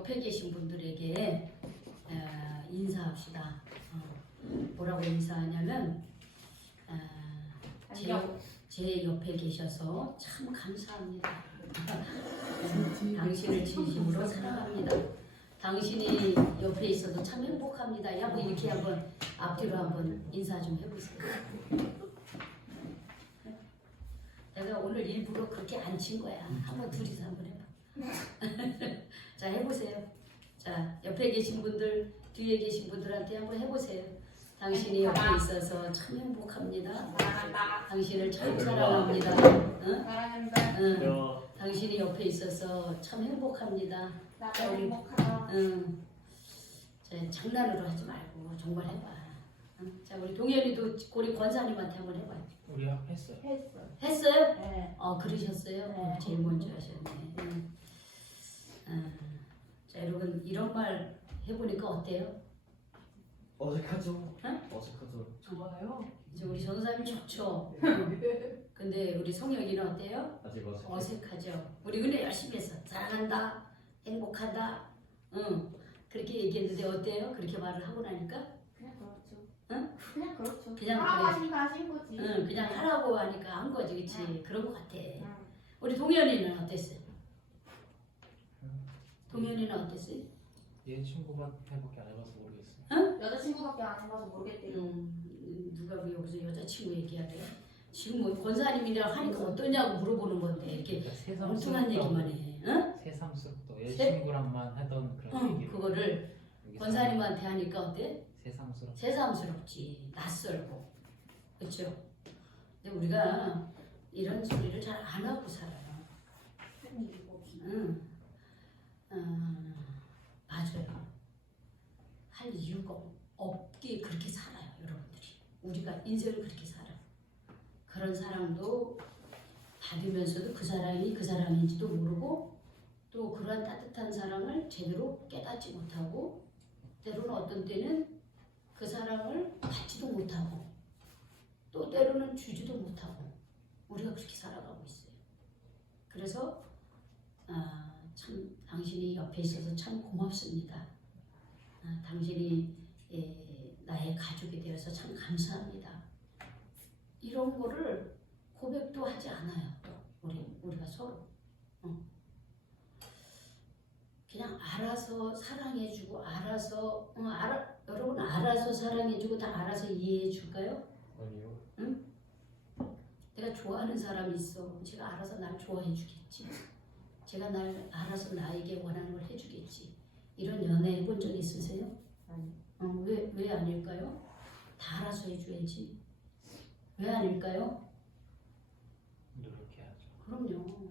옆에 계신 분들에게 인사합시다. 뭐라고 인사하냐면 제 옆에 계셔서 참 감사합니다. 당신을 진심으로 사랑합니다. 당신이 옆에 있어도 참 행복합니다. 야, 뭐 이렇게 한번 앞뒤로 한번 인사 좀 해보세요. 내가 오늘 일부러 그렇게 안 친 거야. 한번 둘이서 한번 해봐. 자, 해보세요. 자, 옆에 계신 분들, 뒤에 계신 분들한테 한번 해보세요. 당신이 옆에 있어서 참 행복합니다. 당신을 참 사랑합니다. 응? 응. 당신이 옆에 있어서 참 행복합니다. 나도 행복하다. 응. 자, 장난으로 하지 말고 정말 해봐. 응? 자, 우리 동현이도 우리 권사님한테 한번 해봐요. 우리 했어요. 했어요? 네. 그러셨어요? 네. 제일 먼저 하셨네. 자, 여러분 이런 말 해보니까 어때요? 어색하죠? 응? 어색하죠. 좋아요. 이제 우리 전사님 좋죠? 근데 우리 성혁이는 어때요? 아직 어색해. 어색하죠? 우리 은혜 열심히 했어. 사랑한다, 행복하다, 응. 그렇게 얘기했는데 어때요? 그렇게 말을 하고 나니까? 그냥 그렇죠. 응? 그냥 그렇죠. 그냥 하라고 그래. 하시니까 하신 거지. 응, 그냥 하라고 하니까 한 거지, 그치? 응. 그런 거 같아. 응. 우리 동현이는 어땠어요? 동현이는 어땠어요? 얘 친구밖에 안 해봐서 모르겠어요. 여자친구밖에 안 해봐서 모르겠대요. 누가 왜 여기서 여자친구 얘기하래요? 지금 뭐 권사님이랑 하니까 어떠냐고 물어보는 건데 이렇게 엉뚱한 얘기만 해. 응? 새삼스럽고 얘 새- 친구랑만 하던 그런 응, 얘기를 그거를 여기서 권사님한테 하니까 어때? 새삼스럽고 새삼스럽지, 낯설고, 그렇죠? 근데 우리가 이런 소리를 잘 안 하고 살아요. 한 일곱이. 응, 맞아요. 할 이유가 없기에 그렇게 살아요, 여러분들이. 우리가 인생을 그렇게 살아. 그런 사랑도 받으면서도 그 사랑이 그 사랑인지도 모르고 또 그러한 따뜻한 사랑을 제대로 깨닫지 못하고 때로는 어떤 때는 그 사랑을 받지도 못하고 또 때로는 주지도 못하고 우리가 그렇게 살아가고 있어요. 그래서 참 당신이 옆에 있어서 참 고맙습니다. 당신이 나의 가족이 되어서 참 감사합니다. 이런 거를 고백도 하지 않아요. 또 우리가 서로 그냥 알아서 사랑해주고 알아서 여러분 알아서 사랑해주고 다 알아서 이해해줄까요? 아니요. 응? 내가 좋아하는 사람이 있어. 제가 알아서 날 좋아해주겠지. 제가 날 알아서 나에게 원하는 걸 해주겠지. 이런 연애 해본 적 있으세요? 아니. 왜 아닐까요? 다 알아서 해줘야지. 왜 아닐까요? 노력해야죠. 그럼요.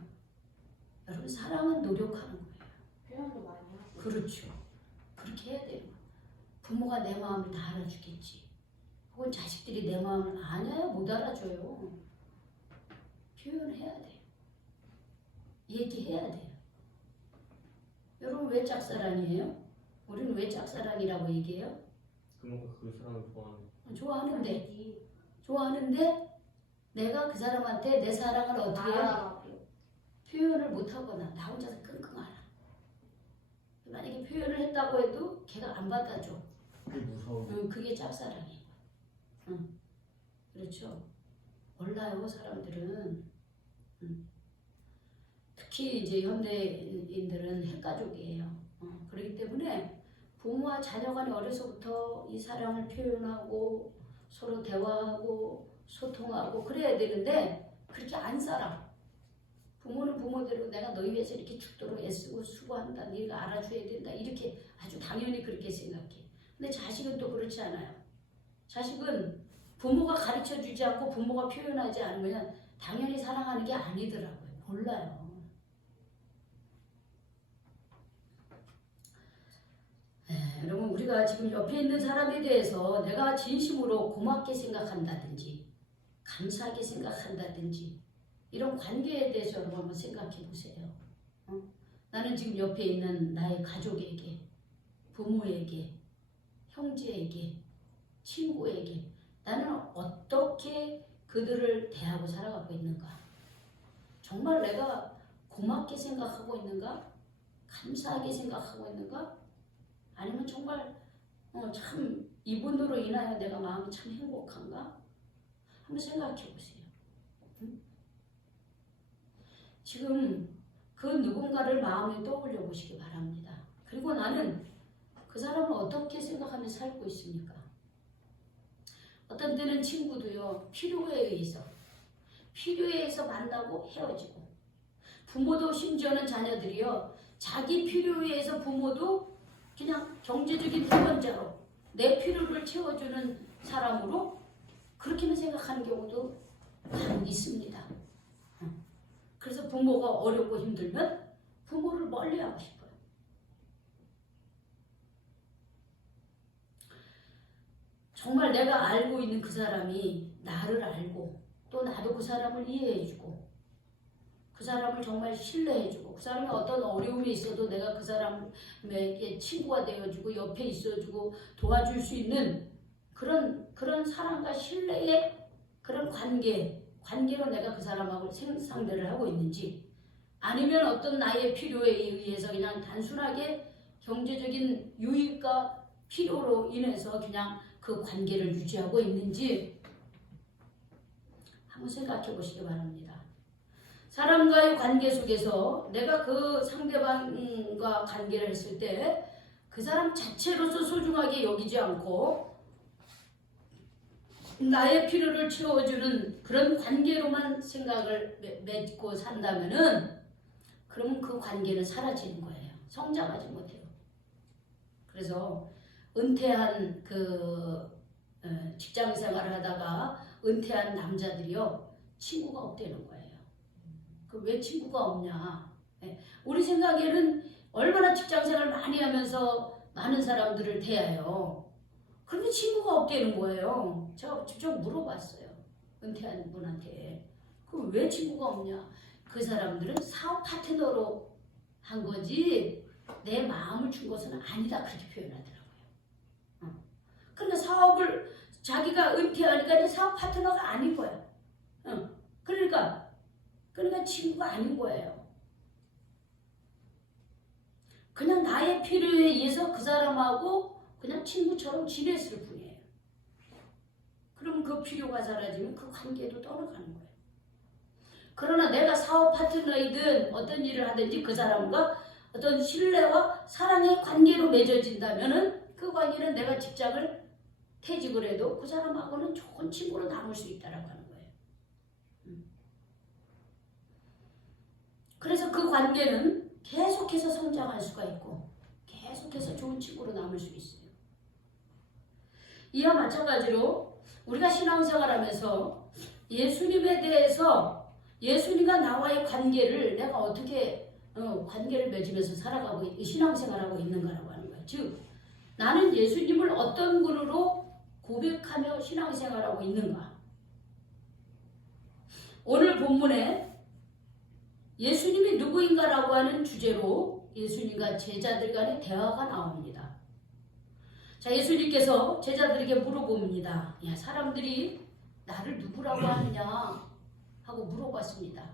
여러분 사랑은 노력하는 거예요. 표현도 많이 하고. 그렇죠. 그렇게 해야 돼요. 부모가 내 마음을 다 알아주겠지. 혹은 자식들이 내 마음을 아냐야 못 알아줘요. 표현해야 돼요. 얘기해야 돼요. 여러분 왜 짝사랑이에요? 우리는 왜 짝사랑이라고 얘기해요? 그만큼 그 사람을 좋아하는. 좋아하는데 내가 그 사람한테 내 사랑을 어떻게 해요? 알아요. 표현을 못하거나 나 혼자서 끙끙 앓아. 만약에 표현을 했다고 해도 걔가 안 받아줘. 그게 무서워. 그게 짝사랑이에요. 그렇죠. 몰라요 사람들은. 특히 이제 현대인들은 핵가족이에요. 그렇기 때문에 부모와 자녀 간에 어려서부터 이 사랑을 표현하고 서로 대화하고 소통하고 그래야 되는데 그렇게 안 살아. 부모는 부모대로 내가 너희 위해서 이렇게 죽도록 애쓰고 수고한다. 네가 알아줘야 된다. 이렇게 아주 당연히 그렇게 생각해. 근데 자식은 또 그렇지 않아요. 자식은 부모가 가르쳐주지 않고 부모가 표현하지 않으면 당연히 사랑하는 게 아니더라고요. 몰라요. 여러분 우리가 지금 옆에 있는 사람에 대해서 내가 진심으로 고맙게 생각한다든지 감사하게 생각한다든지 이런 관계에 대해서 여러분 한번 생각해 보세요. 나는 지금 옆에 있는 나의 가족에게, 부모에게, 형제에게, 친구에게 나는 어떻게 그들을 대하고 살아가고 있는가? 정말 내가 고맙게 생각하고 있는가? 감사하게 생각하고 있는가? 아니면 정말 참 이분으로 인하여 내가 마음이 참 행복한가? 한번 생각해 보세요. 응? 지금 그 누군가를 마음에 떠올려 보시기 바랍니다. 그리고 나는 그 사람을 어떻게 생각하며 살고 있습니까? 어떤 때는 친구도요, 필요에 의해서 만나고 헤어지고, 부모도 심지어는 자녀들이요, 자기 필요에 의해서 부모도 그냥 경제적인 후원자로 내 필요를 채워주는 사람으로 그렇게만 생각하는 경우도 간혹 있습니다. 그래서 부모가 어렵고 힘들면 부모를 멀리하고 싶어요. 정말 내가 알고 있는 그 사람이 나를 알고 또 나도 그 사람을 이해해주고 그 사람을 정말 신뢰해주고 그 사람이 어떤 어려움이 있어도 내가 그 사람에게 친구가 되어주고 옆에 있어주고 도와줄 수 있는 그런 사랑과 신뢰의 그런 관계로 내가 그 사람하고 상대를 하고 있는지, 아니면 어떤 나의 필요에 의해서 그냥 단순하게 경제적인 유익과 필요로 인해서 그냥 그 관계를 유지하고 있는지 한번 생각해 보시기 바랍니다. 사람과의 관계 속에서 내가 그 상대방과 관계를 했을 때 그 사람 자체로서 소중하게 여기지 않고 나의 필요를 채워주는 그런 관계로만 생각을 맺고 산다면은 그러면 그 관계는 사라지는 거예요. 성장하지 못해요. 그래서 은퇴한 직장 생활을 하다가 은퇴한 남자들이요, 친구가 없다는 거예요. 왜 친구가 없냐? 우리 생각에는 얼마나 직장 생활 많이 하면서 많은 사람들을 대해요. 그런데 친구가 없다는 거예요. 제가 직접 물어봤어요. 은퇴한 분한테. 그럼 왜 친구가 없냐? 그 사람들은 사업 파트너로 한 거지 내 마음을 준 것은 아니다, 그렇게 표현하더라고요. 그러니까 사업을 자기가 은퇴하니까 이제 사업 파트너가 아닌 거야. 그러니까 친구가 아닌 거예요. 그냥 나의 필요에 의해서 그 사람하고 그냥 친구처럼 지냈을 뿐이에요. 그럼 그 필요가 사라지면 그 관계도 떠나가는 거예요. 그러나 내가 사업 파트너이든 어떤 일을 하든지 그 사람과 어떤 신뢰와 사랑의 관계로 맺어진다면은 그 관계는 내가 직장을 퇴직을 해도 그 사람하고는 좋은 친구로 남을 수 있다라고 하는 거예요. 그래서 그 관계는 계속해서 성장할 수가 있고 계속해서 좋은 친구로 남을 수 있어요. 이와 마찬가지로 우리가 신앙생활하면서 예수님에 대해서 예수님과 나와의 관계를 내가 어떻게 관계를 맺으면서 살아가고 신앙생활하고 있는가라고 하는 거예요. 즉 나는 예수님을 어떤 분으로 고백하며 신앙생활하고 있는가. 오늘 본문에 예수님이 누구인가라고 하는 주제로 예수님과 제자들 간의 대화가 나옵니다. 자, 예수님께서 제자들에게 물어봅니다. 야, 사람들이 나를 누구라고 하느냐 하고 물어봤습니다.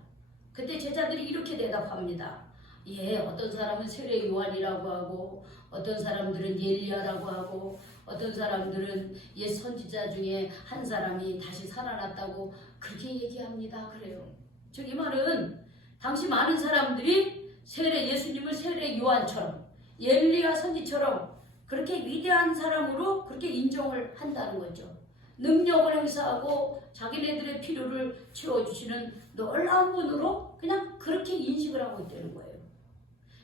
그때 제자들이 이렇게 대답합니다. 예, 어떤 사람은 세례 요한이라고 하고 어떤 사람들은 엘리야라고 하고 어떤 사람들은 옛 선지자 중에 한 사람이 다시 살아났다고 그렇게 얘기합니다. 그래요. 즉 이 말은 당시 많은 사람들이 예수님을 세례 요한처럼 엘리야 선지처럼 그렇게 위대한 사람으로 그렇게 인정을 한다는 거죠. 능력을 행사하고 자기네들의 필요를 채워주시는 놀라운 분으로 그냥 그렇게 인식을 하고 있다는 거예요.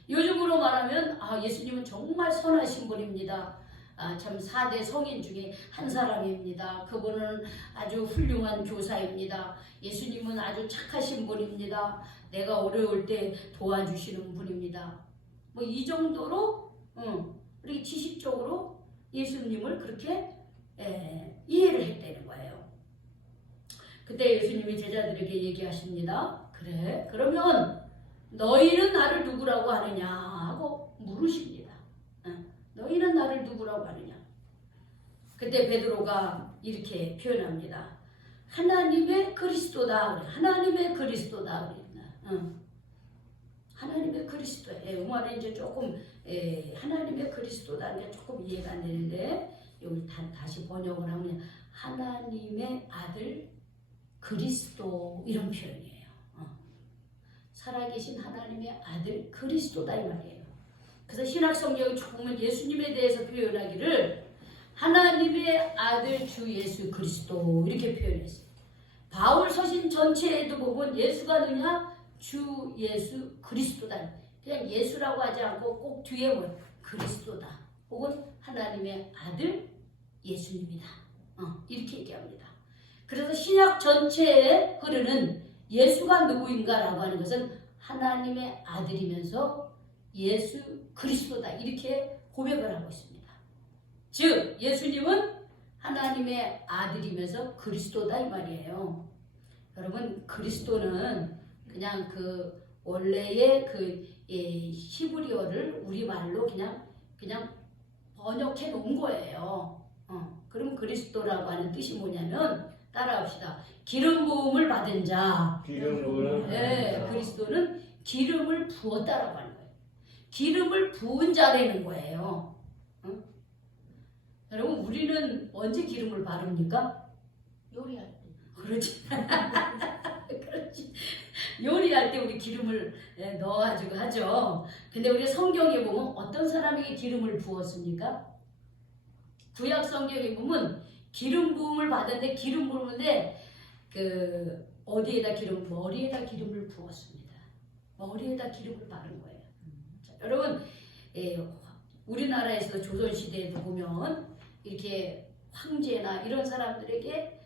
요즘으로 말하면 예수님은 정말 선하신 분입니다. 참 4대 성인 중에 한 사람입니다. 그분은 아주 훌륭한 교사입니다. 예수님은 아주 착하신 분입니다. 내가 어려울 때 도와주시는 분입니다. 뭐 이 정도로 우리 지식적으로 예수님을 그렇게 이해를 했다는 거예요. 그때 예수님이 제자들에게 얘기하십니다. 그래, 그러면 너희는 나를 누구라고 하느냐 하고 물으십니다. 너희는 나를 누구라고 하느냐. 그때 베드로가 이렇게 표현합니다. 하나님의 그리스도다. 하나님의 그리스도다. 하나님의 그리스도예요. 영어는 이제 조금 하나님의 그리스도라는 게 조금 이해가 안 되는데 여기 다시 번역을 하면 하나님의 아들 그리스도 이런 표현이에요. 살아계신 하나님의 아들 그리스도다 이 말이에요. 그래서 신약 성경에 보면 예수님에 대해서 표현하기를 하나님의 아들 주 예수 그리스도 이렇게 표현했어요. 바울 서신 전체에도 보면 예수가 누냐? 주 예수 그리스도다. 그냥 예수라고 하지 않고 꼭 뒤에 뭐 그리스도다. 혹은 하나님의 아들 예수님이다. 이렇게 얘기합니다. 그래서 신약 전체에 흐르는 예수가 누구인가라고 하는 것은 하나님의 아들이면서 예수 그리스도다. 이렇게 고백을 하고 있습니다. 즉 예수님은 하나님의 아들이면서 그리스도다 이 말이에요. 여러분 그리스도는 그냥 그 원래의 그 히브리어를 우리말로 그냥 번역해 놓은 거예요. 그럼 그리스도라고 하는 뜻이 뭐냐면 따라합시다. 기름 부음을 받은 자. 기름 부음. 네, 그리스도는 기름을 부었다라고 하는 거예요. 기름을 부은 자라는 거예요. 여러분 우리는 언제 기름을 바릅니까? 요리할 때. 그렇지. 그렇지. 요리할 때 우리 기름을 넣어가지고 하죠. 근데 우리 성경에 보면 어떤 사람에게 기름을 부었습니까? 구약 성경에 보면 기름 부음을 받았는데 기름 부으는데 그 어디에다 머리에다 기름을 부었습니다. 머리에다 기름을 바른 거예요. 자, 여러분 우리나라에서 조선시대에도 보면 이렇게 황제나 이런 사람들에게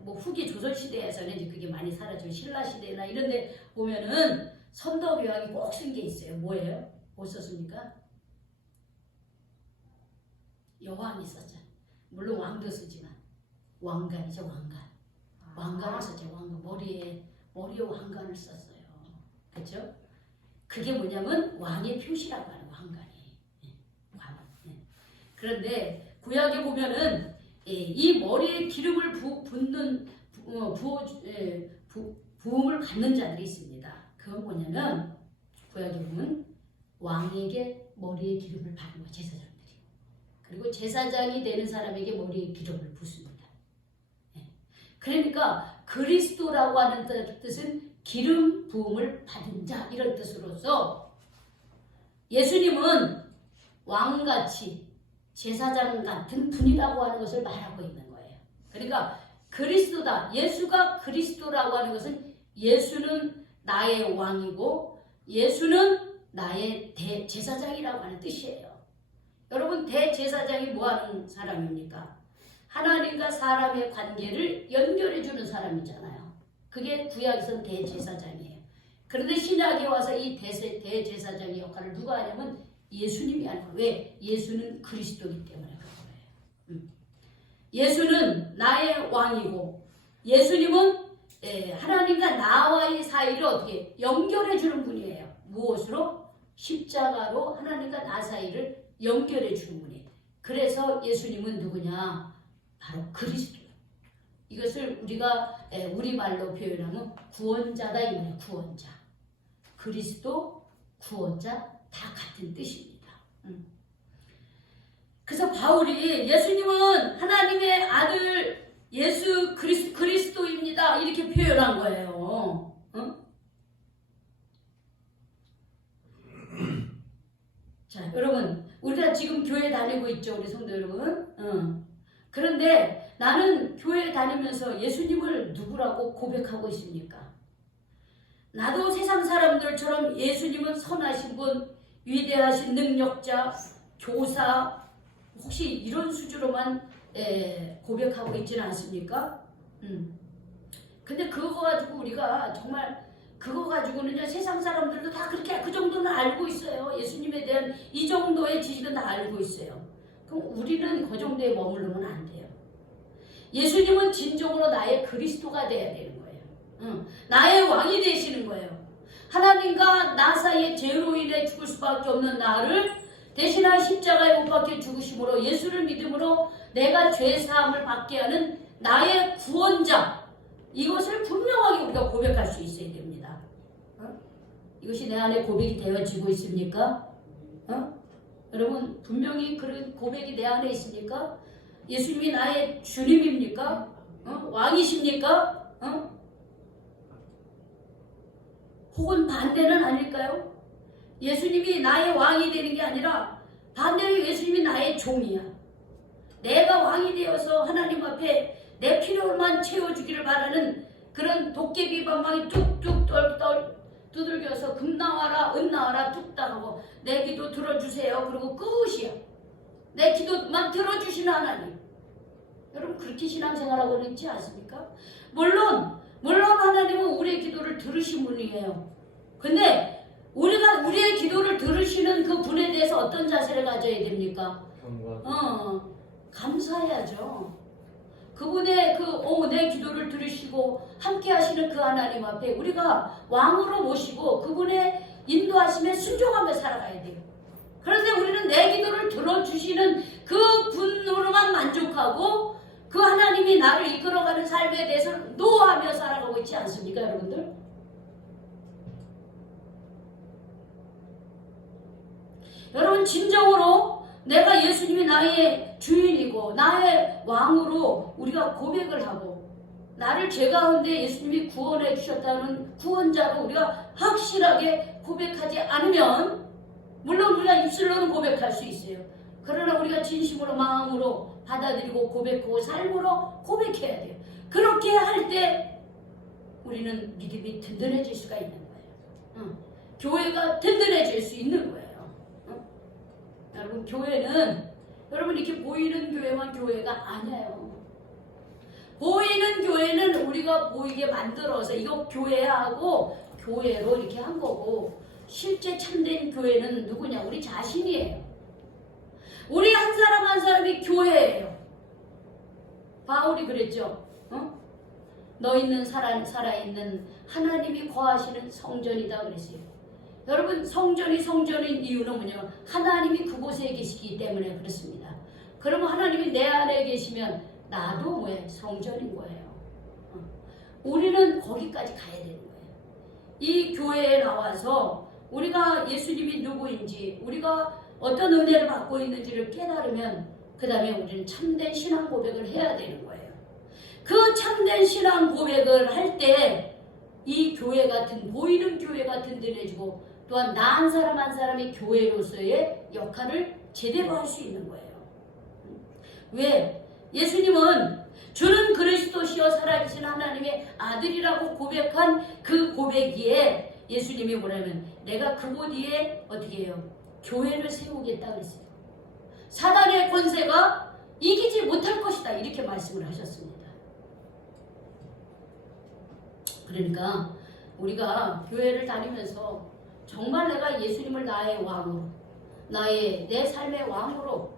뭐 후기 조선시대에서는 이제 그게 많이 사라지고 신라시대나 이런 데 보면은 선덕여왕이 꼭 쓴 게 있어요. 뭐예요? 뭐 썼습니까? 여왕이 썼죠. 물론 왕도 쓰지만 왕관이죠. 왕관을 썼죠. 머리에 왕관을 썼어요. 그렇죠? 그게 뭐냐면 왕의 표시라고 하는 왕관이. 그런데 구약에 보면은 이 머리에 기름을 부음을 받는 자들이 있습니다. 그건 뭐냐면 구약에 보면 왕에게 머리에 기름을 바른 거예요. 제사장들이. 그리고 제사장이 되는 사람에게 머리에 기름을 붓습니다. 그러니까 그리스도라고 하는 뜻은 기름 부음을 받은 자 이런 뜻으로서 예수님은 왕같이 제사장 같은 분이라고 하는 것을 말하고 있는 거예요. 그러니까 그리스도다. 예수가 그리스도라고 하는 것은 예수는 나의 왕이고 예수는 나의 대제사장이라고 하는 뜻이에요. 여러분 대제사장이 뭐하는 사람입니까? 하나님과 사람의 관계를 연결해주는 사람이잖아요. 그게 구약에서는 대제사장이에요. 그런데 신약에 와서 이 대제사장의 역할을 누가 하냐면 예수님이 하는 거예요. 왜? 예수는 그리스도이기 때문에 그런 거예요. 예수는 나의 왕이고 예수님은 하나님과 나와의 사이를 어떻게 연결해 주는 분이에요. 무엇으로? 십자가로 하나님과 나 사이를 연결해 주는 분이에요. 그래서 예수님은 누구냐? 바로 그리스도. 이것을 우리가 우리말로 표현하면 구원자다 이 말이에요. 구원자. 그리스도, 구원자 다 같은 뜻입니다. 그래서 바울이 예수님은 하나님의 아들 예수 그리스도입니다. 이렇게 표현한 거예요. 자, 여러분, 우리가 지금 교회 다니고 있죠, 우리 성도 여러분. 그런데 나는 교회 다니면서 예수님을 누구라고 고백하고 있습니까? 나도 세상 사람들처럼 예수님은 선하신 분, 위대하신 능력자, 교사, 혹시 이런 수준으로만 고백하고 있지는 않습니까? 근데 그거 가지고 우리가 정말 그거 가지고는 세상 사람들도 다 그렇게 그 정도는 알고 있어요. 예수님에 대한 이 정도의 지식은 다 알고 있어요. 그럼 우리는 그 정도에 머무르면 안 돼요. 예수님은 진정으로 나의 그리스도가 돼야 되는 거예요. 나의 왕이 되시는 거예요. 하나님과 나 사이에 죄로 인해 죽을 수밖에 없는 나를 대신한 십자가에 못 박혀 죽으심으로 예수를 믿음으로 내가 죄 사함을 받게 하는 나의 구원자, 이것을 분명하게 우리가 고백할 수 있어야 됩니다. 이것이 내 안에 고백이 되어지고 있습니까? 여러분 분명히 그런 고백이 내 안에 있습니까? 예수님이 나의 주님입니까? 왕이십니까? 혹은 반대는 아닐까요? 예수님이 나의 왕이 되는 게 아니라 반대로 예수님이 나의 종이야. 내가 왕이 되어서 하나님 앞에 내 필요만 채워주기를 바라는 그런 도깨비 방망이 뚝뚝 두들겨서 금 나와라 은 나와라 뚝딱 하고 내 기도 들어주세요. 그리고 끝이야. 내 기도만 들어주시는 하나님. 여러분 그렇게 신앙생활하고 있지 않습니까? 물론 하나님은 우리의 기도를 들으신 분이에요. 근데 우리가 우리의 기도를 들으시는 그 분에 대해서 어떤 자세를 가져야 됩니까? 감사해야죠. 그분의 내 기도를 들으시고 함께 하시는 그 하나님 앞에 우리가 왕으로 모시고 그분의 인도하심에 순종하며 살아가야 돼요. 그런데 우리는 내 기도를 들어주시는 그 분으로만 만족하고 그 하나님이 나를 이끌어가는 삶에 대해서 노하며 살아가고 있지 않습니까, 여러분들? 여러분 진정으로 내가 예수님이 나의 주인이고 나의 왕으로 우리가 고백을 하고 나를 죄 가운데 예수님이 구원해 주셨다는 구원자로 우리가 확실하게 고백하지 않으면 물론 우리가 입술로는 고백할 수 있어요. 그러나 우리가 진심으로 마음으로 받아들이고 고백하고 삶으로 고백해야 돼요. 그렇게 할 때 우리는 믿음이 든든해질 수가 있는 거예요. 교회가 든든해질 수 있는 거예요. 여러분 교회는 여러분 이렇게 보이는 교회만 교회가 아니에요. 보이는 교회는 우리가 보이게 만들어서 이거 교회하고 교회로 이렇게 한 거고 실제 참된 교회는 누구냐? 우리 자신이에요. 우리 한 사람 한 사람이 교회예요. 바울이 그랬죠. 너희는 살아있는 하나님이 거하시는 성전이다 그랬어요. 여러분 성전인 이유는 뭐냐면 하나님이 그곳에 계시기 때문에 그렇습니다. 그러면 하나님이 내 안에 계시면 나도 뭐예요? 성전인 거예요. 우리는 거기까지 가야 되는 거예요. 이 교회에 나와서 우리가 예수님이 누구인지 우리가 어떤 은혜를 받고 있는지를 깨달으면 그 다음에 우리는 참된 신앙 고백을 해야 되는 거예요. 그 참된 신앙 고백을 할 때 이 교회 같은 보이는 교회가 든든해지고 또한 나 한 사람 한 사람이 교회로서의 역할을 제대로 할 수 있는 거예요. 왜? 예수님은 주는 그리스도시여 살아계신 하나님의 아들이라고 고백한 그 고백기에 예수님이 뭐냐면 내가 그곳 위에 어떻게 해요? 교회를 세우겠다 그랬어요. 사단의 권세가 이기지 못할 것이다 이렇게 말씀을 하셨습니다. 그러니까 우리가 교회를 다니면서 정말 내가 예수님을 나의 왕으로 내 삶의 왕으로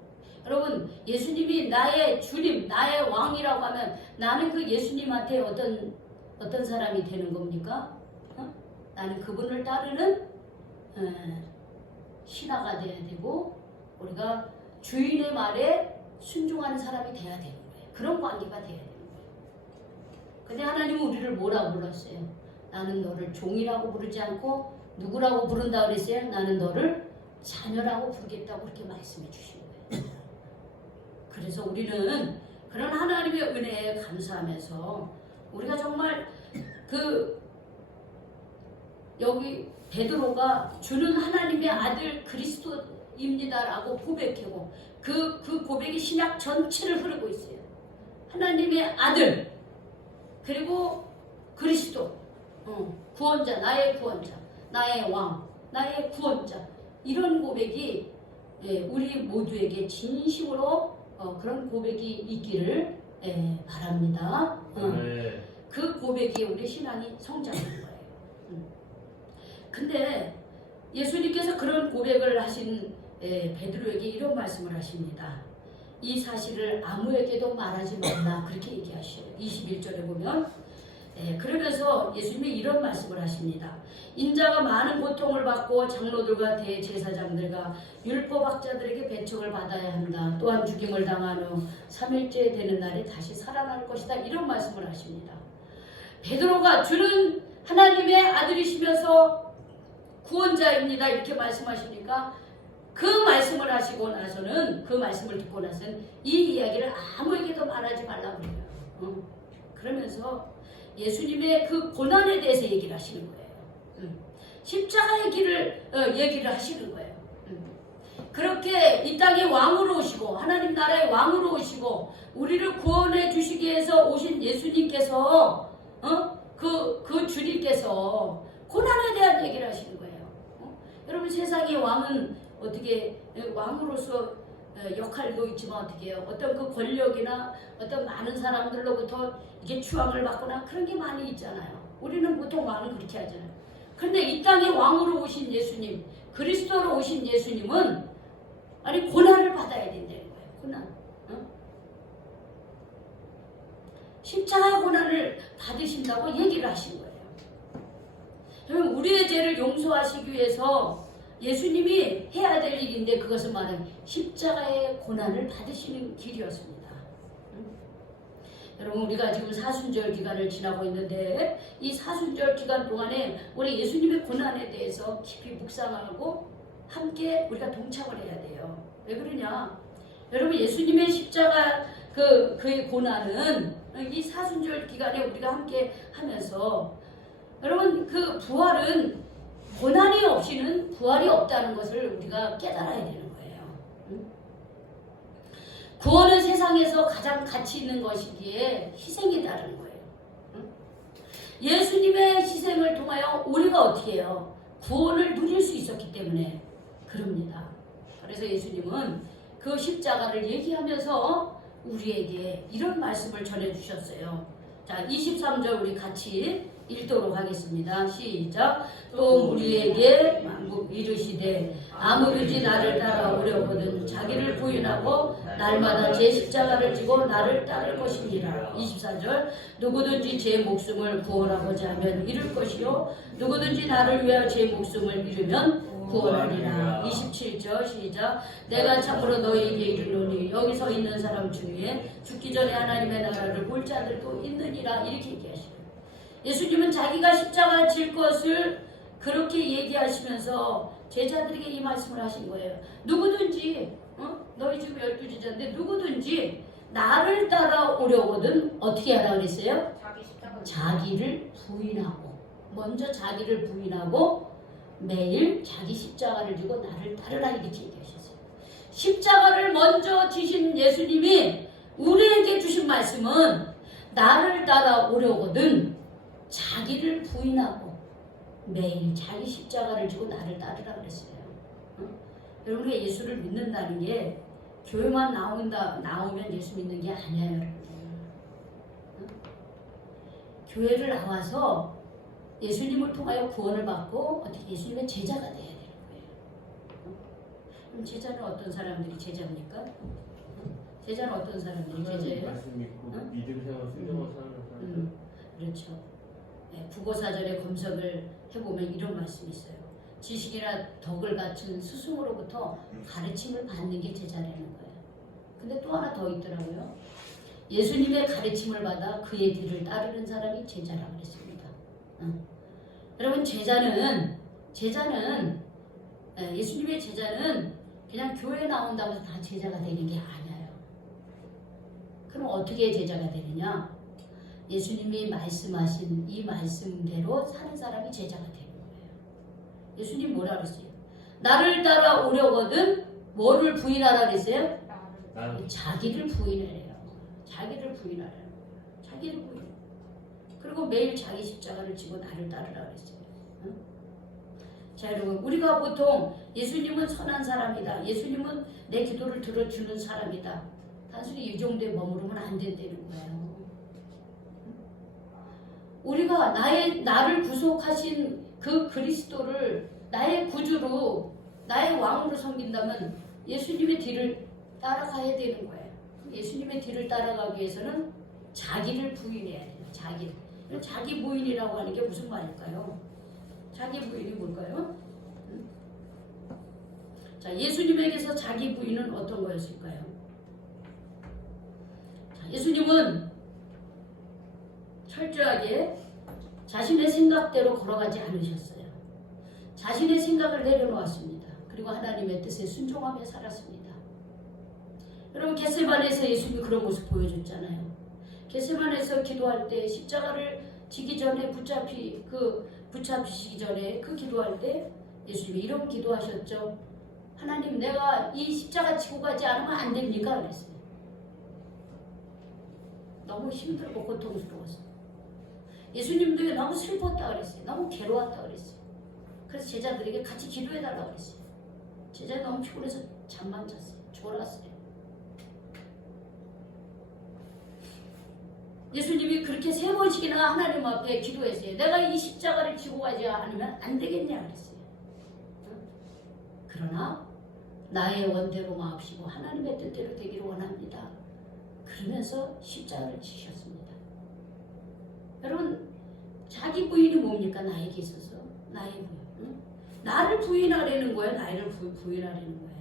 여러분 예수님이 나의 주님 나의 왕이라고 하면 나는 그 예수님한테 어떤 사람이 되는 겁니까? 나는 그분을 따르는 신하가 돼야 되고 우리가 주인의 말에 순종하는 사람이 돼야 되는 거예요. 그런 관계가 돼야 되는 거예요. 근데 하나님은 우리를 뭐라고 불렀어요? 나는 너를 종이라고 부르지 않고 누구라고 부른다 그랬어요? 나는 너를 자녀라고 부르겠다고 그렇게 말씀해 주신 거예요. 그래서 우리는 그런 하나님의 은혜에 감사하면서 우리가 정말 여기 베드로가 주는 하나님의 아들 그리스도입니다라고 고백하고 그 고백이 신약 전체를 흐르고 있어요. 하나님의 아들 그리고 그리스도 구원자 나의 구원자 나의 왕 나의 구원자 이런 고백이 우리 모두에게 진심으로 그런 고백이 있기를 바랍니다. 그 고백이 우리 신앙이 성장하는 거예요. 근데 예수님께서 그런 고백을 하신 베드로에게 이런 말씀을 하십니다. 이 사실을 아무에게도 말하지 말라 그렇게 얘기하셔요. 21절에 보면 그러면서 예수님이 이런 말씀을 하십니다. 인자가 많은 고통을 받고 장로들과 대제사장들과 율법학자들에게 배척을 받아야 한다. 또한 죽임을 당한 후 3일째 되는 날에 다시 살아날 것이다. 이런 말씀을 하십니다. 베드로가 주는 하나님의 아들이시면서 구원자입니다. 이렇게 말씀하시니까 그 말씀을 하시고 나서는 그 말씀을 듣고 나서는 이 이야기를 아무에게도 말하지 말라고 그래요. 그러면서 예수님의 그 고난에 대해서 얘기를 하시는 거예요. 십자가의 길을 얘기를 하시는 거예요. 그렇게 이 땅에 왕으로 오시고 하나님 나라의 왕으로 오시고 우리를 구원해 주시기 위해서 오신 예수님께서 그 주님께서 고난에 대한 얘기를 하시는 거예요. 여러분 세상의 왕은 어떻게 왕으로서 역할도 있지만 어떻게 해요? 어떤 그 권력이나 어떤 많은 사람들로부터 이게 추앙을 받거나 그런 게 많이 있잖아요. 우리는 보통 왕은 그렇게 하잖아요. 그런데 이 땅에 왕으로 오신 예수님, 그리스도로 오신 예수님은 아니 고난을 받아야 된다는 거예요. 고난. 십자가의 고난을 받으신다고 얘기를 하신 거예요. 그러면 우리의 죄를 용서하시기 위해서 예수님이 해야 될 일인데 그것은 말은 십자가의 고난을 받으시는 길이었습니다. 여러분 우리가 지금 사순절 기간을 지나고 있는데 이 사순절 기간 동안에 우리 예수님의 고난에 대해서 깊이 묵상하고 함께 우리가 동참을 해야 돼요. 왜 그러냐? 여러분 예수님의 십자가 그의 고난은 이 사순절 기간에 우리가 함께 하면서 여러분 그 부활은 고난이 없이는 부활이 없다는 것을 우리가 깨달아야 되는 거예요. 구원은 세상에서 가장 가치 있는 것이기에 희생이 다른 거예요. 예수님의 희생을 통하여 우리가 어떻게 해요? 구원을 누릴 수 있었기 때문에 그럽니다. 그래서 예수님은 그 십자가를 얘기하면서 우리에게 이런 말씀을 전해주셨어요. 자, 23절 우리 같이 읽도록 하겠습니다. 시작. 또 우리에게 이르시되 아무든지 나를 따라오려거든 자기를 부인하고 날마다 제 십자가를 지고 나를 따를 것이니라. 24절 누구든지 제 목숨을 구원하고자 하면 잃을 것이요 누구든지 나를 위하여 제 목숨을 잃으면 구원하리라. 27절 시작. 내가 참으로 너희에게 이르노니 여기서 있는 사람 중에 죽기 전에 하나님의 나라를 볼 자들도 있느니라. 이렇게 얘기하시고 예수님은 자기가 십자가 질 것을 그렇게 얘기하시면서 제자들에게 이 말씀을 하신 거예요. 누구든지 너희 지금 12제자인데 누구든지 나를 따라오려거든 어떻게 하라 그랬어요? 자기를 부인하고 먼저 자기를 부인하고 매일 자기 십자가를 지고 나를 따르라 이렇게 얘기하셨어요. 십자가를 먼저 지신 예수님이 우리에게 주신 말씀은 나를 따라오려거든 자기를 부인하고 매일 자기 십자가를 지고 나를 따르라 그랬어요. 여러분 예수를 믿는다는 게 교회만 나오면 예수 믿는 게 아니에요. 여러분. 교회를 나와서 예수님을 통하여 구원을 받고 어떻게 예수님의 제자가 돼야 되는 거예요. 그럼 제자는 어떤 사람들이 제자입니까? 제자는 어떤 사람들이 제자예요? 말씀 믿고 믿음 생활 순종을 사는 사람들. 그렇죠. 네, 국어사전에 검색을 해보면 이런 말씀이 있어요. 지식이나 덕을 갖춘 스승으로부터 가르침을 받는 게 제자라는 거예요. 근데 또 하나 더 있더라고요. 예수님의 가르침을 받아 그의 뒤를 따르는 사람이 제자라고 그랬습니다. 여러분 예수님의 제자는 그냥 교회 나온다고 해서 다 제자가 되는 게 아니에요. 그럼 어떻게 제자가 되느냐? 예수님이 말씀하신 이 말씀대로 사는 사람이 제자가 되는 거예요. 예수님 뭐라 그랬어요? 나를 따라오려거든 뭐를 부인하라 그랬어요? 자기를 부인하래요. 자기를 부인하라는 거예요. 자기를 부인. 그리고 매일 자기 십자가를 지고 나를 따르라 그랬어요. 자 여러분 우리가 보통 예수님은 선한 사람이다. 예수님은 내 기도를 들어주는 사람이다. 단순히 이 정도에 머무르면 안 된다는 거예요. 우리가 나를 구속하신 그 그리스도를 나의 구주로 나의 왕으로 섬긴다면 예수님의 뒤를 따라가야 되는 거예요. 예수님의 뒤를 따라가기 위해서는 자기를 부인해야 돼요. 자기 부인이라고 하는 게 무슨 말일까요? 자기 부인이 뭘까요? 자, 예수님에게서 자기 부인은 어떤 거였을까요? 자, 예수님은 철저하게 자신의 생각대로 걸어가지 않으셨어요. 자신의 생각을 내려놓았습니다. 그리고 하나님의 뜻에 순종하며 살았습니다. 여러분 겟세마네에서 예수님이 그런 모습 보여줬잖아요. 겟세마네에서 기도할 때 십자가를 지기 전에 붙잡히시기 전에 그 기도할 때 예수님이 이런 기도하셨죠. 하나님 내가 이 십자가 지고 가지 않으면 안 됩니까? 그랬어요. 너무 힘들고 고통스러웠어요. 예수님도 너무 슬펐다 그랬어요. 너무 괴로웠다 그랬어요. 그래서 제자들에게 같이 기도해달라고 그랬어요. 제자가 너무 피곤해서 잠만 잤어요. 졸았어요. 예수님이 그렇게 3번씩이나 하나님 앞에 기도했어요. 내가 이 십자가를 지고 가지 않으면 안 되겠냐 그랬어요. 그러나 나의 원대로 마옵시고 하나님의 뜻대로 되기를 원합니다. 그러면서 십자가를 지셨습니다. 여러분 자기 부인이 뭡니까? 나에게 있어서 나의 부인. 응? 나를 부인하려는 거예요. 나를 부인하려는 거예요.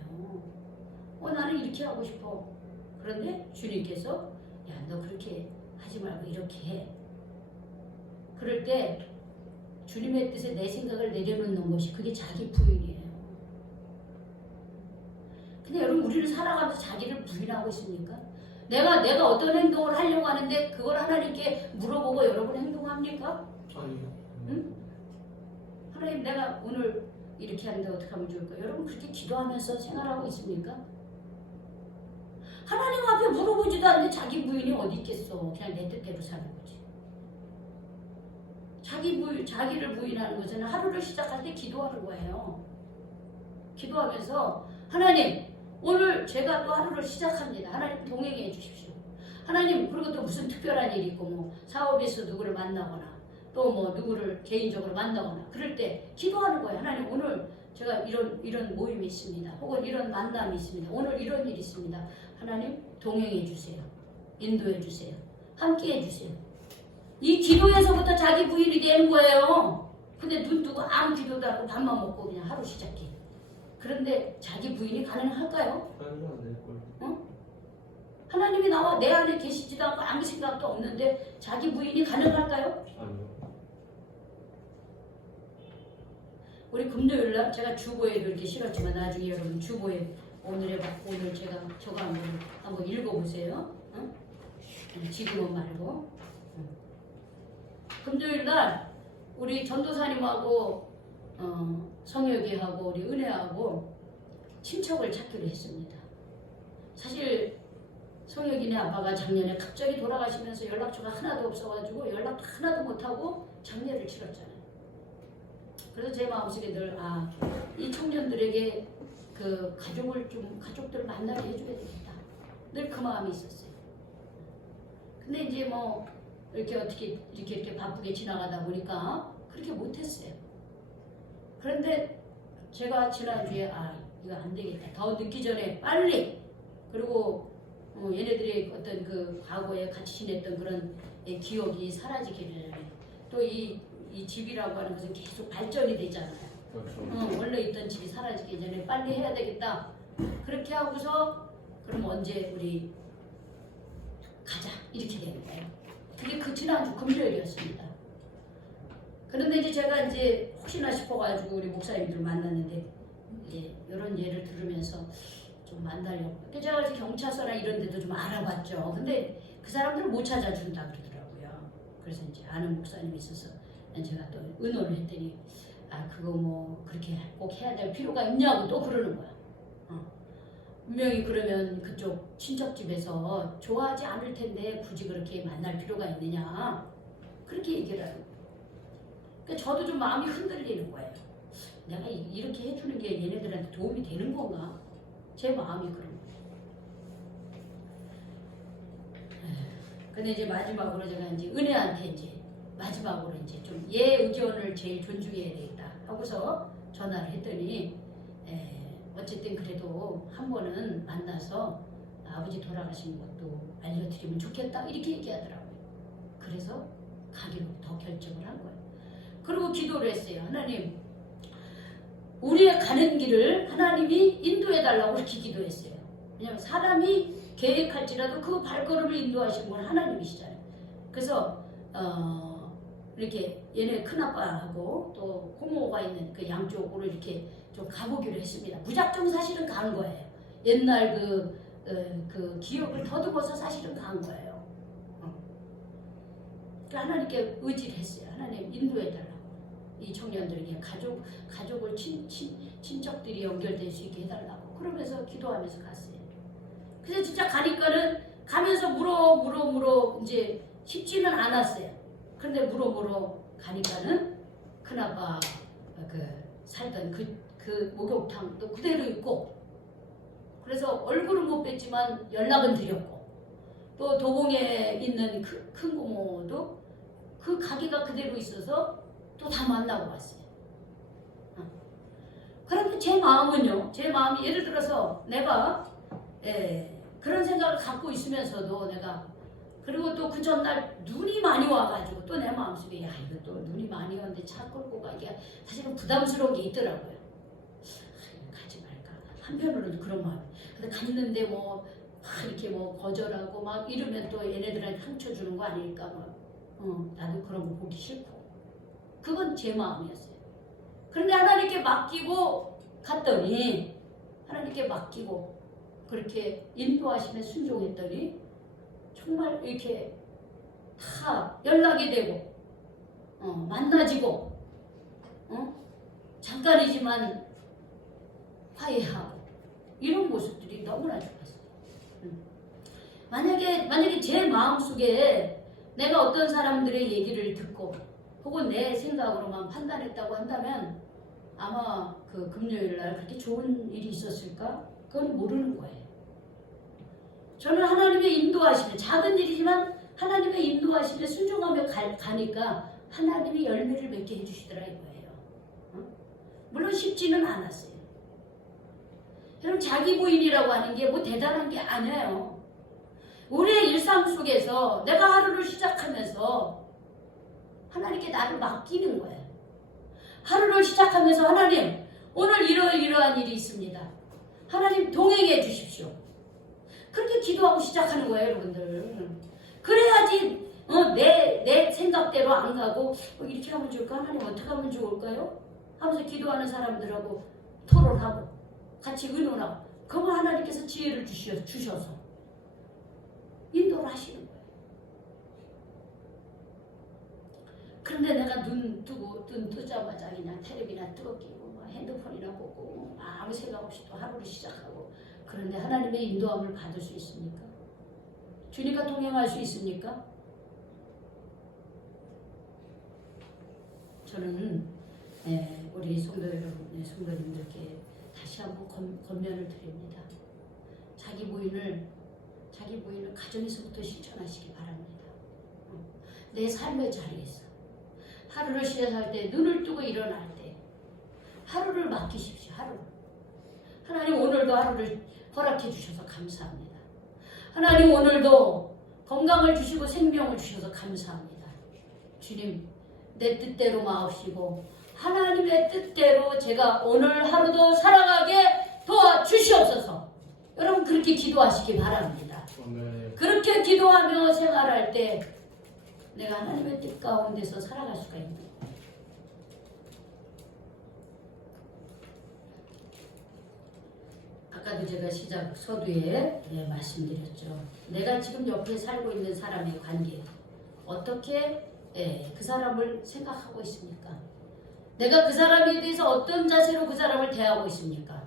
나는 이렇게 하고 싶어. 그런데 주님께서 야, 너 그렇게 하지 말고 이렇게 해. 그럴 때 주님의 뜻에 내 생각을 내려놓는 것이 그게 자기 부인이에요. 근데 여러분 우리는 살아가면서 자기를 부인하고 있습니까? 내가 어떤 행동을 하려고 하는데 그걸 하나님께 물어보고 여러분 행동합니까? 아니요. 응? 하나님 내가 오늘 이렇게 하는데 어떻게 하면 좋을까? 여러분 그렇게 기도하면서 생활하고 있습니까? 하나님 앞에 물어보지도 않는데 자기 부인이 어디 있겠어. 그냥 내 뜻대로 사는 거지. 자기를 부인하는 것은 하루를 시작할 때 기도하는 거예요. 기도하면서 하나님 오늘 제가 또 하루를 시작합니다. 하나님 동행해 주십시오. 하나님 그리고 또 무슨 특별한 일이 있고 뭐 사업에서 누구를 만나거나 또 뭐 누구를 개인적으로 만나거나 그럴 때 기도하는 거예요. 하나님 오늘 제가 이런 모임이 있습니다. 혹은 이런 만남이 있습니다. 오늘 이런 일이 있습니다. 하나님 동행해 주세요. 인도해 주세요. 함께 해 주세요. 이 기도에서부터 자기 부인이 되는 거예요. 근데 눈 뜨고 아무 기도도 안 하고 밥만 먹고 그냥 하루 시작해. 그런데 자기 부인이 가능할까요? 아니요, 안 될걸. 하나님이 나와 내 안에 계시지도 않고 아무 생각도 없는데 자기 부인이 가능할까요? 아니요. 우리 금요일날 제가 주보에도 이렇게 실었지만 나중에 여러분 주보에 오늘 제가 저거 한번 읽어보세요. 응? 지금은 말고. 금요일날 우리 전도사님하고 성혁이하고 우리 은혜하고 친척을 찾기로 했습니다. 사실 성혁이네 아빠가 작년에 갑자기 돌아가시면서 연락처가 하나도 없어가지고 연락도 하나도 못하고 장례를 치렀잖아요. 그래서 제 마음속에 늘 이 청년들에게 그 가족들을 만나게 해줘야 되겠다. 늘 그 마음이 있었어요. 근데 이제 뭐 이렇게 어떻게 이렇게 바쁘게 지나가다 보니까 그렇게 못했어요. 그런데 제가 지난주에 이거 안 되겠다. 더 늦기 전에 빨리 그리고 얘네들이 어떤 그 과거에 같이 지냈던 그런 기억이 사라지기를 또 이 집이라고 하는 것은 계속 발전이 되잖아요. 그렇죠. 원래 있던 집이 사라지기 전에 빨리 해야 되겠다. 그렇게 하고서 그럼 언제 우리 가자 이렇게 되는 거예요. 그게 그 지난주 금요일이었습니다. 그런데 이제 제가 이제 혹시나 싶어가지고 우리 목사님들 만났는데 이제 이런 예를 들으면서 좀 만나려고. 제가 이제 경찰서나 이런 데도 좀 알아봤죠. 근데 그 사람들은 못 찾아준다 그러더라고요. 그래서 이제 아는 목사님이 있어서 제가 또 의논을 했더니 그거 뭐 그렇게 꼭 해야 될 필요가 있냐고 또 그러는 거야. 분명히 그러면 그쪽 친척집에서 좋아하지 않을 텐데 굳이 그렇게 만날 필요가 있느냐 그렇게 얘기를 하는 거예요. 그러니까 저도 좀 마음이 흔들리는 거예요. 내가 이렇게 해주는 게 얘네들한테 도움이 되는 건가? 제 마음이 그런 거예요. 근데 이제 마지막으로 제가 이제 은혜한테 이제 마지막으로 이제 좀 얘 의견을 제일 존중해야 되겠다 하고서 전화를 했더니 어쨌든 그래도 한 번은 만나서 아버지 돌아가신 것도 알려드리면 좋겠다 이렇게 얘기하더라고요. 그래서 가기로 더 결정을 한 거예요. 그리고 기도를 했어요. 하나님 우리의 가는 길을 하나님이 인도해달라고 이렇게 기도했어요. 왜냐하면 사람이 계획할지라도 그 발걸음을 인도하시는 건 하나님이시잖아요. 그래서 이렇게 얘네 큰아빠하고 또 고모가 있는 그 양쪽으로 이렇게 좀 가보기로 했습니다. 무작정 사실은 간 거예요. 옛날 그 기억을 더듬어서 사실은 간 거예요. 그 하나님께 의지를 했어요. 하나님 인도해달라고. 이 청년들에게 가족을 친척들이 연결될 수 있게 해달라고. 그러면서 기도하면서 갔어요. 그래서 진짜 가니까는 가면서 물어 이제 쉽지는 않았어요. 그런데 물어 가니까는 큰아빠 그 살던 그 목욕탕도 그대로 있고, 그래서 얼굴은 못 뵀지만 연락은 드렸고, 또 도봉에 있는 큰 고모도 그 가게가 그대로 있어서 또 다 만나고 왔어요. 그런데 제 마음은요, 제 마음이 예를 들어서 내가 그런 생각을 갖고 있으면서도 내가, 그리고 또 그 전날 눈이 많이 와가지고 또 내 마음속에 야 이거 또 눈이 많이 왔는데 차 끌고 가기가 사실은 부담스러운 게 있더라고요. 가지 말까. 한편으로는 그런 마음. 근데 갔는데 뭐 막 이렇게 뭐 거절하고 막 이러면 또 얘네들한테 상처 주는 거 아닐까 막. 나도 그런 거 보기 싫고. 그건 제 마음이었어요. 그런데 하나님께 맡기고 갔더니, 하나님께 맡기고 그렇게 인도하심에 순종했더니 정말 이렇게 다 연락이 되고 만나지고 잠깐이지만 화해하고 이런 모습들이 너무나 좋았어요. 만약에 제 마음속에 내가 어떤 사람들의 얘기를 듣고 혹은 내 생각으로만 판단했다고 한다면 아마 그 금요일 날 그렇게 좋은 일이 있었을까? 그건 모르는 거예요. 저는 하나님의 인도하심에, 작은 일이지만 하나님의 인도하심에 순종하며 가니까 하나님이 열매를 맺게 해주시더라 이거예요. 물론 쉽지는 않았어요. 여러분, 자기 부인이라고 하는 게 뭐 대단한 게 아니에요. 우리의 일상 속에서 내가 하루를 시작하면서 하나님께 나를 맡기는 거예요. 하루를 시작하면서 하나님, 오늘 이러한 일이 있습니다. 하나님 동행해 주십시오. 그렇게 기도하고 시작하는 거예요, 여러분들. 그래야지 내 생각대로 안 가고 이렇게 하면 좋을까? 하나님 어떻게 하면 좋을까요? 하면서 기도하는 사람들하고 토론하고 같이 의논하고, 그러면 하나님께서 지혜를 주셔서 인도를 하시는 거예요. 그런데 내가 눈 뜨자마자 그냥 텔레비나 뜨겁기고 뭐 핸드폰이나 보고 아무 생각 없이 또 하루를 시작하고, 그런데 하나님의 인도함을 받을 수 있습니까? 주님과 동행할 수 있습니까? 저는 우리 성도 여러분, 성도님들께 다시 한번 권면을 드립니다. 자기 부인을 가정에서부터 실천하시기 바랍니다. 내 삶의 자리에서 하루를 시작할 때, 눈을 뜨고 일어날 때 하루를 맡기십시오. 하루. 하나님, 오늘도 하루를 허락해 주셔서 감사합니다. 하나님, 오늘도 건강을 주시고 생명을 주셔서 감사합니다. 주님, 내 뜻대로 마옵시고 하나님의 뜻대로 제가 오늘 하루도 살아가게 도와주시옵소서. 여러분, 그렇게 기도하시기 바랍니다. 그렇게 기도하며 생활할 때 내가 하나님의 뜻 가운데서 살아갈 수가 있는 거예요. 아까도 제가 시작 서두에 말씀드렸죠. 내가 지금 옆에 살고 있는 사람의 관계, 어떻게 그 사람을 생각하고 있습니까? 내가 그 사람에 대해서 어떤 자세로 그 사람을 대하고 있습니까?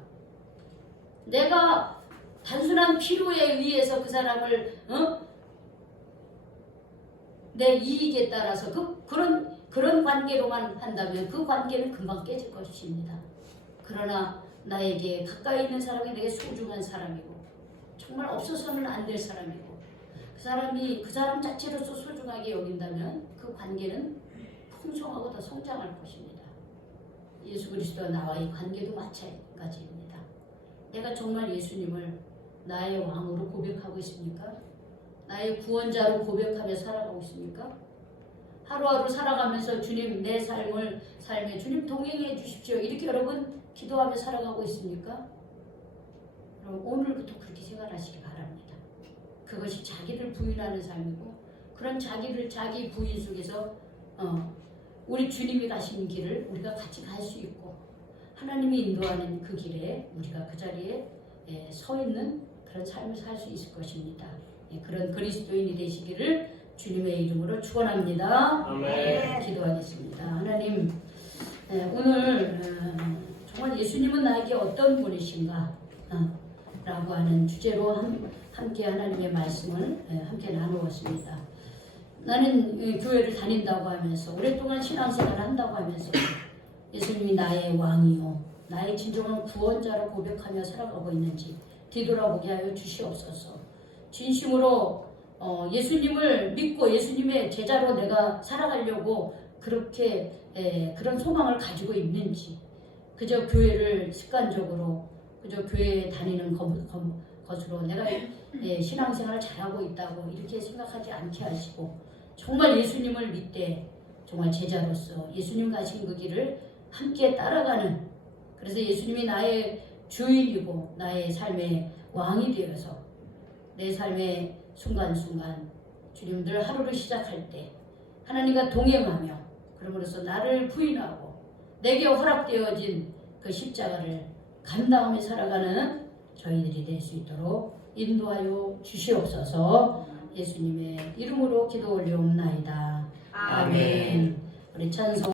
내가 단순한 필요에 의해서 그 사람을 내 이익에 따라서 그런 관계로만 한다면 그 관계는 금방 깨질 것입니다. 그러나 나에게 가까이 있는 사람이 내게 소중한 사람이고 정말 없어서는 안 될 사람이고 그 사람 자체로서 소중하게 여긴다면 그 관계는 풍성하고 더 성장할 것입니다. 예수 그리스도와 나와의 관계도 마찬가지입니다. 내가 정말 예수님을 나의 왕으로 고백하고 있습니까? 나의 구원자로 고백하며 살아가고 있습니까? 하루하루 살아가면서 주님, 내 삶에 주님 동행해 주십시오. 이렇게 여러분 기도하며 살아가고 있습니까? 그럼 오늘부터 그렇게 생활하시기 바랍니다. 그것이 자기를 부인하는 삶이고, 그런 자기 부인 속에서 우리 주님이 가신 길을 우리가 같이 갈 수 있고 하나님이 인도하는 그 길에 우리가 그 자리에 서 있는 그런 삶을 살 수 있을 것입니다. 그런 그리스도인이 되시기를 주님의 이름으로 축원합니다. 아멘. 기도하겠습니다. 하나님, 오늘 정말 예수님은 나에게 어떤 분이신가 라고 하는 주제로 함께 하나님의 말씀을 함께 나누었습니다. 나는 교회를 다닌다고 하면서 오랫동안 신앙생활을 한다고 하면서 예수님이 나의 왕이요 나의 진정한 구원자로 고백하며 살아가고 있는지 뒤돌아보게 하여 주시옵소서. 진심으로 예수님을 믿고 예수님의 제자로 내가 살아가려고 그렇게 그런 소망을 가지고 있는지 그저 교회를 습관적으로 그저 교회에 다니는 것으로 내가 신앙생활을 잘하고 있다고 이렇게 생각하지 않게 하시고 정말 예수님을 믿되 정말 제자로서 예수님 가신 그 길을 함께 따라가는 그래서 예수님이 나의 주인이고 나의 삶의 왕이 되어서 내 삶의 순간순간 주님들 하루를 시작할 때 하나님과 동행하며 그러므로써 나를 부인하고 내게 허락되어진 그 십자가를 감당하며 살아가는 저희들이 될 수 있도록 인도하여 주시옵소서. 예수님의 이름으로 기도 올리옵나이다. 아멘. 우리 찬송